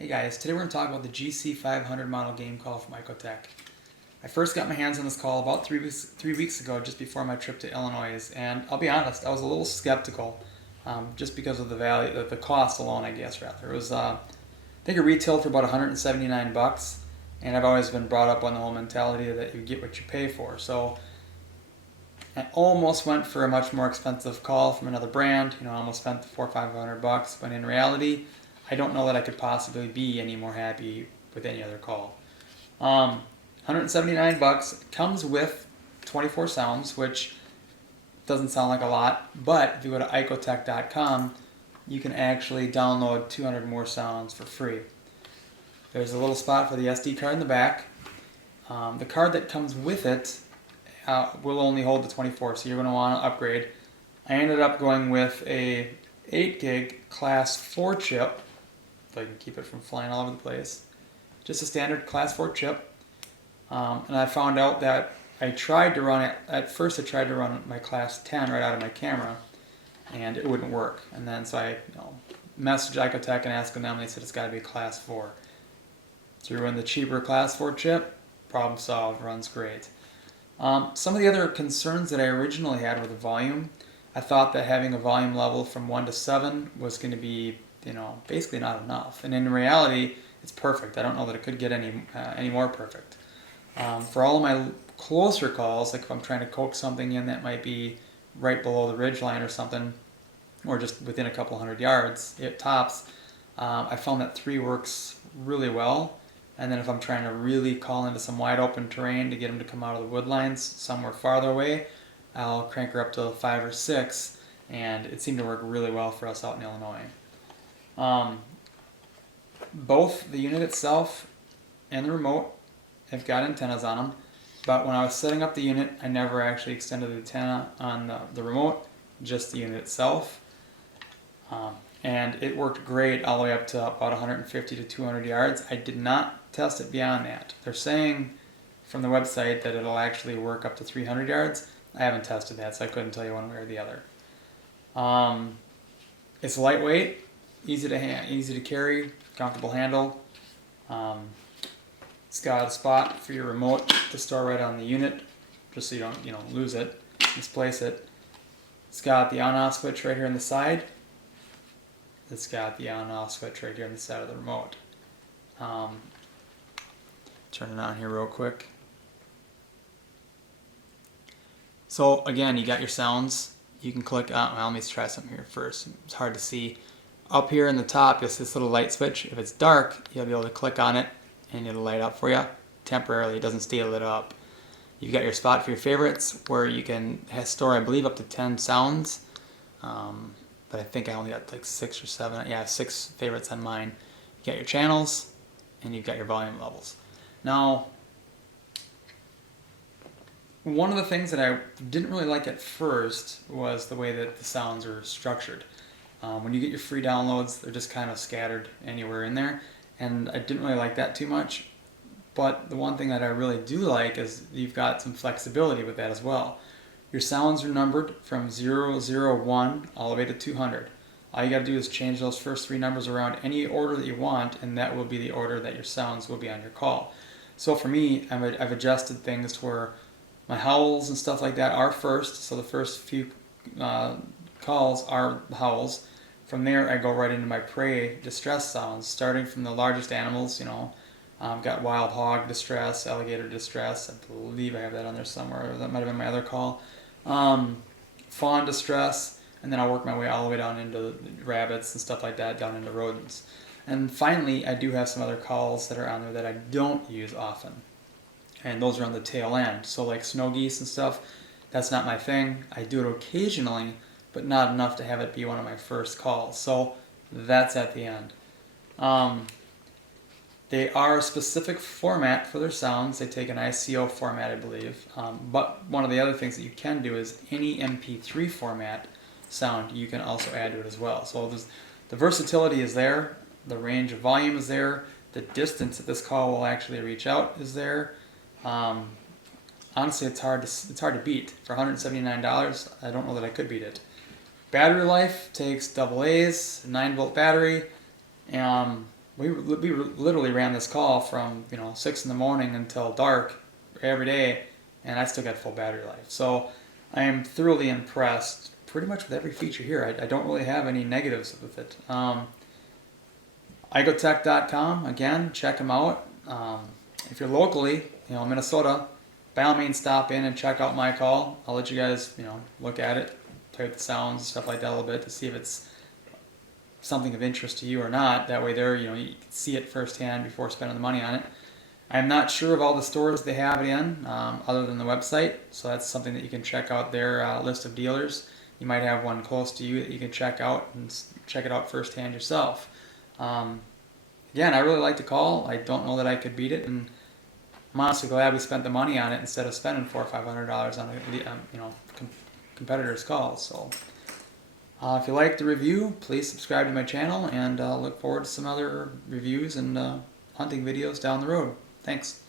Hey guys, today we're going to talk about the GC500 model game call from ICOtec. I first got my hands on this call about three weeks ago, just before my trip to Illinois, and I'll be honest, I was a little skeptical, just because of the value, the cost alone, I guess, rather. It was, I think it retailed for about 179 bucks, and I've always been brought up on the whole mentality that you get what you pay for. So I almost went for a much more expensive call from another brand. I almost spent the 400 or 500 bucks, but in reality, I don't know that I could possibly be any more happy with any other call. 179 bucks comes with 24 sounds, which doesn't sound like a lot, but if you go to ICOtec.com, you can actually download 200 more sounds for free. There's a little spot for the SD card in the back. The card that comes with it will only hold the 24, so you're going to want to upgrade. I ended up going with a 8 gig class 4 chip, so I can keep it from flying all over the place. Just a standard class 4 chip. And I found out that I tried to run it, at first I tried to run my class 10 right out of my camera, and it wouldn't work. And then so I messaged ICOtec and asked them, and they said it's got to be class 4. Threw in the cheaper class 4 chip, problem solved, runs great. Some of the other concerns that I originally had with the volume, I thought that having a volume level from 1 to 7 was going to be, basically not enough. And in reality, it's perfect. I don't know that it could get any more perfect. For all of my closer calls, like if I'm trying to coax something in that might be right below the ridge line or something, or just within a couple hundred yards, it tops, I found that 3 works really well. And then if I'm trying to really call into some wide open terrain to get them to come out of the wood lines somewhere farther away, I'll crank her up to 5 or 6, and it seemed to work really well for us out in Illinois. Both the unit itself and the remote have got antennas on them, but when I was setting up the unit, I never actually extended the antenna on the remote, just the unit itself. And it worked great all the way up to about 150 to 200 yards. I did not test it beyond that. They're saying from the website that it'll actually work up to 300 yards. I haven't tested that, so I couldn't tell you one way or the other. It's lightweight, easy to carry, comfortable handle. It's got a spot for your remote to store right on the unit, just so you don't lose it, misplace it. It's got the on-off switch right here on the side. It's got the on-off switch right here on the side of the remote. Turn it on here real quick. So again, you got your sounds. You can click on, well, let me try something here first. It's hard to see. Up here in the top, you'll see this little light switch. If it's dark, you'll be able to click on it and it'll light up for you temporarily. It doesn't stay lit up. You've got your spot for your favorites where you can store, I believe, up to 10 sounds. But I think I only got like 6 or 7. Yeah, 6 favorites on mine. You got your channels and you've got your volume levels. Now, one of the things that I didn't really like at first was the way that the sounds are structured. When you get your free downloads, they're just kind of scattered anywhere in there, and I didn't really like that too much. But the one thing that I really do like is you've got some flexibility with that as well. Your sounds are numbered from 001 all the way to 200. All you got to do is change those first 3 numbers around any order that you want, and that will be the order that your sounds will be on your call. So for me, I've adjusted things to where my howls and stuff like that are first, so the first few calls are the howls. From there, I go right into my prey distress sounds, starting from the largest animals. Got wild hog distress, alligator distress. I believe I have that on there somewhere. That might have been my other call. Fawn distress, and then I'll work my way all the way down into rabbits and stuff like that, down into rodents. And finally, I do have some other calls that are on there that I don't use often, and those are on the tail end. So like snow geese and stuff, that's not my thing. I do it occasionally, but not enough to have it be one of my first calls. So that's at the end. They are a specific format for their sounds. They take an ICO format, I believe. But one of the other things that you can do is any MP3 format sound you can also add to it as well. So the versatility is there. The range of volume is there. The distance that this call will actually reach out is there. Honestly, it's hard to beat. For $179, I don't know that I could beat it. Battery life takes AA, 9-volt battery. we literally ran this call from 6 in the morning until dark every day, and I still got full battery life. So I am thoroughly impressed pretty much with every feature here. I don't really have any negatives with it. ICOtec.com, again, check them out. If you're locally, Minnesota, by all means stop in and check out my call. I'll let you guys, look at it, play with the sounds, stuff like that a little bit to see if it's something of interest to you or not. That way there, you can see it firsthand before spending the money on it. I'm not sure of all the stores they have it in, other than the website, so that's something that you can check out their list of dealers. You might have one close to you that you can check out and check it out firsthand yourself. Again, I really like the call. I don't know that I could beat it, and I'm honestly glad we spent the money on it instead of spending $400 or $500 on a competitor's calls. So, if you liked the review, please subscribe to my channel, and look forward to some other reviews and hunting videos down the road. Thanks.